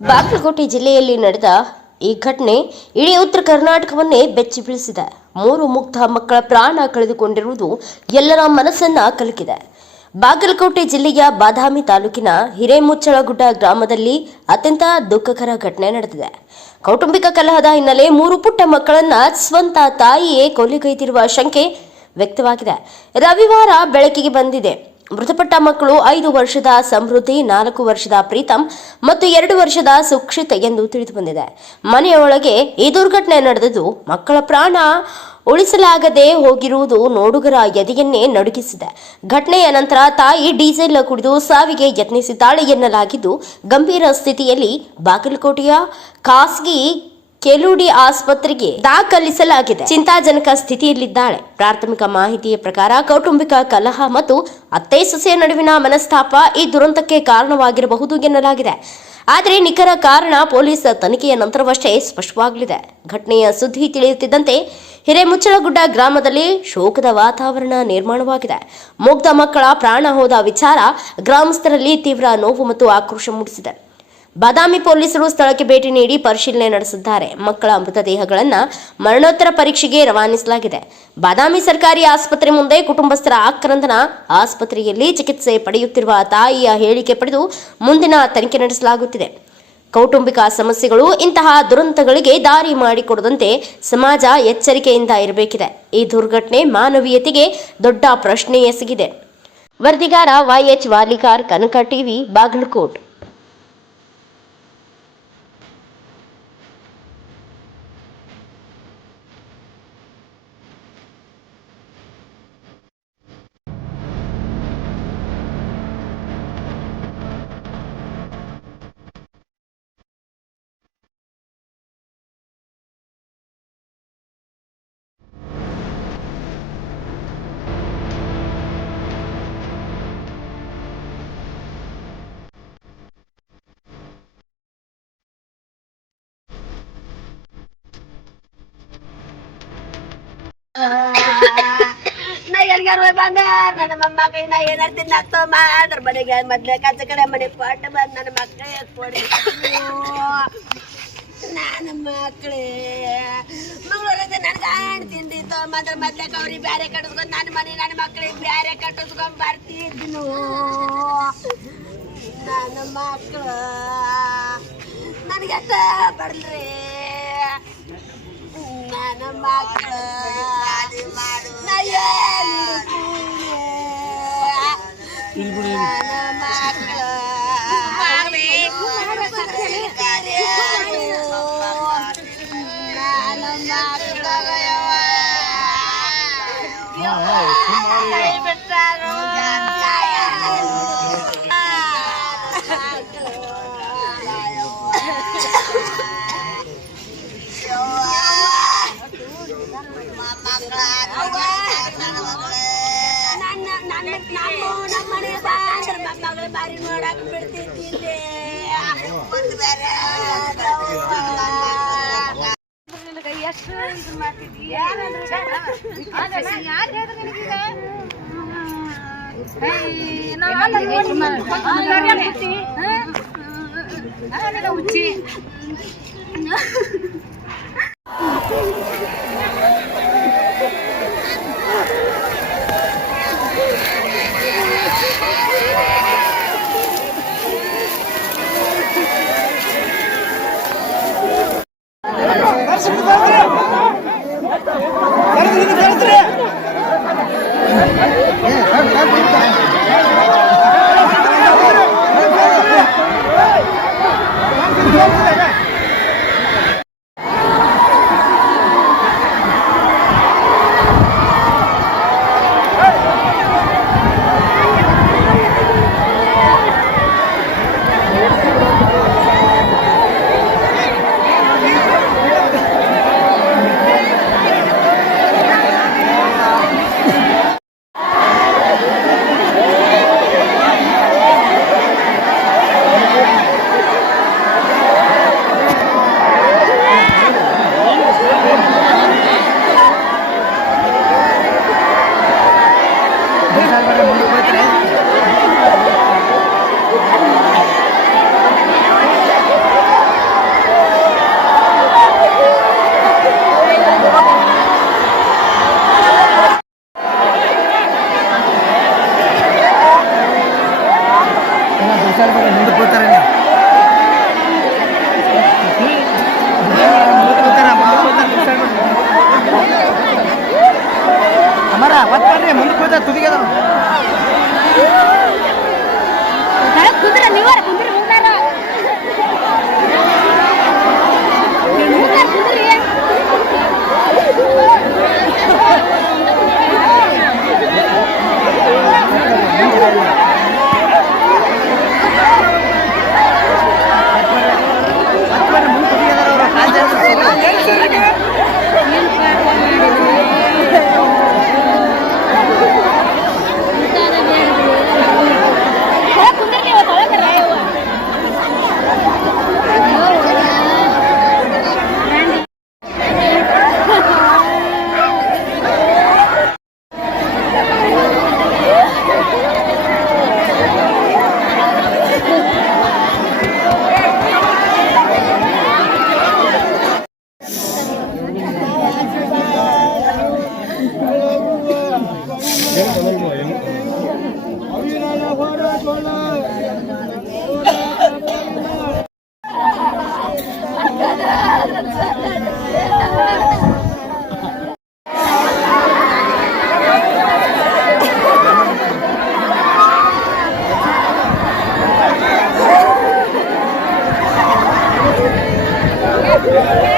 ಬಾಗಲಕೋಟೆ ಜಿಲ್ಲೆಯಲ್ಲಿ ನಡೆದ ಈ ಘಟನೆ ಇಡೀ ಉತ್ತರ ಕರ್ನಾಟಕವನ್ನೇ ಬೆಚ್ಚಿ ಬೀಳಿಸಿದೆ. ಮೂರು ಮುಗ್ಧ ಮಕ್ಕಳ ಪ್ರಾಣ ಕಳೆದುಕೊಂಡಿರುವುದು ಎಲ್ಲರ ಮನಸ್ಸನ್ನ ಕಲಕಿದೆ. ಬಾಗಲಕೋಟೆ ಜಿಲ್ಲೆಯ ಬಾದಾಮಿ ತಾಲೂಕಿನ ಹಿರೇಮುಚ್ಚಳಗುಡ್ಡ ಗ್ರಾಮದಲ್ಲಿ ಅತ್ಯಂತ ದುಃಖಕರ ಘಟನೆ ನಡೆದಿದೆ. ಕೌಟುಂಬಿಕ ಕಲಹದ ಹಿನ್ನೆಲೆ ಮೂರು ಪುಟ್ಟ ಮಕ್ಕಳನ್ನ ಸ್ವಂತ ತಾಯಿಯೇ ಕೊಲೆಗೈದಿರುವ ಶಂಕೆ ವ್ಯಕ್ತವಾಗಿದೆ. ರವಿವಾರ ಬೆಳಕಿಗೆ ಬಂದಿದೆ. ಮೃತಪಟ್ಟ ಮಕ್ಕಳು ಐದು ವರ್ಷದ ಸಮೃದ್ಧಿ, ನಾಲ್ಕು ವರ್ಷದ ಪ್ರೀತಂ ಮತ್ತು ಎರಡು ವರ್ಷದ ಸುಕ್ಷಿತ್ ಎಂದು ತಿಳಿದು ಬಂದಿದೆ ಮನೆಯೊಳಗೆ ಈ ದುರ್ಘಟನೆ ನಡೆದಿದ್ದು ಮಕ್ಕಳ ಪ್ರಾಣ ಉಳಿಸಲಾಗದೆ ಹೋಗಿರುವುದು ನೋಡುಗರ ಎದೆಯನ್ನೇ ನಡುಗಿಸಿದೆ. ಘಟನೆಯ ನಂತರ ತಾಯಿ ಡೀಸೆಲ್ ಕುಡಿದು ಸಾವಿಗೆ ಯತ್ನಿಸಿದ್ದಾಳೆ ಎನ್ನಲಾಗಿದ್ದು, ಗಂಭೀರ ಸ್ಥಿತಿಯಲ್ಲಿ ಬಾಗಲಕೋಟೆಯ ಖಾಸಗಿ ಕೆಲುಡಿ ಆಸ್ಪತ್ರೆಗೆ ದಾಖಲಿಸಲಾಗಿದೆ. ಚಿಂತಾಜನಕ ಸ್ಥಿತಿಯಲ್ಲಿದ್ದಾಳೆ. ಪ್ರಾಥಮಿಕ ಮಾಹಿತಿಯ ಪ್ರಕಾರ ಕೌಟುಂಬಿಕ ಕಲಹ ಮತ್ತು ಅತ್ತೆ ಸೊಸೆಯ ನಡುವಿನ ಮನಸ್ತಾಪ ಈ ದುರಂತಕ್ಕೆ ಕಾರಣವಾಗಿರಬಹುದು ಎನ್ನಲಾಗಿದೆ. ಆದರೆ ನಿಖರ ಕಾರಣ ಪೊಲೀಸ್ ತನಿಖೆಯ ನಂತರವಷ್ಟೇ ಸ್ಪಷ್ಟವಾಗಲಿದೆ. ಘಟನೆಯ ಸುದ್ದಿ ತಿಳಿಯುತ್ತಿದ್ದಂತೆ ಹಿರೇಮುಚ್ಚಳಗುಡ್ಡ ಗ್ರಾಮದಲ್ಲಿ ಶೋಕದ ವಾತಾವರಣ ನಿರ್ಮಾಣವಾಗಿದೆ. ಮುಗ್ಧ ಮಕ್ಕಳ ಪ್ರಾಣ ಹೋದ ವಿಚಾರ ಗ್ರಾಮಸ್ಥರಲ್ಲಿ ತೀವ್ರ ನೋವು ಮತ್ತು ಆಕ್ರೋಶ ಮೂಡಿಸಿದೆ. ಬಾದಾಮಿ ಪೊಲೀಸರು ಸ್ಥಳಕ್ಕೆ ಭೇಟಿ ನೀಡಿ ಪರಿಶೀಲನೆ ನಡೆಸಿದ್ದಾರೆ. ಮಕ್ಕಳ ಮೃತದೇಹಗಳನ್ನು ಮರಣೋತ್ತರ ಪರೀಕ್ಷೆಗೆ ರವಾನಿಸಲಾಗಿದೆ. ಬಾದಾಮಿ ಸರ್ಕಾರಿ ಆಸ್ಪತ್ರೆ ಮುಂದೆ ಕುಟುಂಬಸ್ಥರ ಆಕ್ರಂದನ. ಆಸ್ಪತ್ರೆಯಲ್ಲಿ ಚಿಕಿತ್ಸೆ ಪಡೆಯುತ್ತಿರುವ ತಾಯಿಯ ಹೇಳಿಕೆ ಪಡೆದು ಮುಂದಿನ ತನಿಖೆ ನಡೆಸಲಾಗುತ್ತಿದೆ. ಕೌಟುಂಬಿಕ ಸಮಸ್ಯೆಗಳು, ಇಂತಹ ದುರಂತಗಳಿಗೆ ದಾರಿ ಮಾಡಿಕೊಡದಂತೆ ಸಮಾಜ ಎಚ್ಚರಿಕೆಯಿಂದ ಇರಬೇಕಿದೆ. ಈ ದುರ್ಘಟನೆ ಮಾನವೀಯತೆಗೆ ದೊಡ್ಡ ಪ್ರಶ್ನೆ ಎಸಗಿದೆ. ವರದಿಗಾರ ವೈಎಚ್ ವಾಲಿಕಾರ್ ಕನಕ ಟಿವಿ, ಬಾಗಲಕೋಟ್. ಎಲ್ಗಾರು ಹೋಗಿ ಬಂದ, ನನ್ನ ಮೊಮ್ಮಗ ನಾ ಏನಾರ ತಿನ್ನಾಕ್ತೋ ಮಾದ್ರ ಮನೆಗೆ ಮೊದ್ಲೇ ಕಚ್ಚ ಕಡೆ ಮನೆ ಕೊಟ್ಟು ಬಂದ್ ನನ್ನ ಮಕ್ಕಳೇ ಕೊಡಿ. ನನ್ನ ಮಕ್ಕಳೇ ಮಂಗಳೂರದ ನನಗೆ ಗಾಂಡ್ ತಿಂದಿತ್ತು ಮಾತ್ರ ಮೊದ್ಲೇ ಅವ್ರಿಗೆ ಬ್ಯಾರೆ ಕಟ್ಟಿಸ್ಕೊಂಡು ನನ್ನ ಮನೆ ನನ್ನ ಮಕ್ಕಳಿಗೆ ಬ್ಯಾರೆ ಕಟ್ಟಿಸ್ಕೊಂಡ್ ಬರ್ತಿದ್ನು. ನನ್ನ ಮಕ್ಕಳು ನನಗೆ ಬಡಲ್ರಿ ನನ್ನ ಮಕ್ಕಳು ಕೈ ಬಿಟ್ಟಾರು. ನನ್ನ ನನ್ನ ನಮ್ಮ ನಮ್ಮ ಮನೆ ಬಂದ್ರೆ ಮೊಮ್ಮಗಳು ಬಾರಿ ನೋಡಕ್ ಬಿಡ್ತಿದ್ದಿದ್ದೆ ಒಂದು ಬೇರೆ ಎಷ್ಟು ಇದು ಮಾಡ್ತಿದ್ದಿ ಹುಚ್ಚಿ Yeah. ಒತ್ತಡ್ರಿ ಮುಂದೆ Yeah.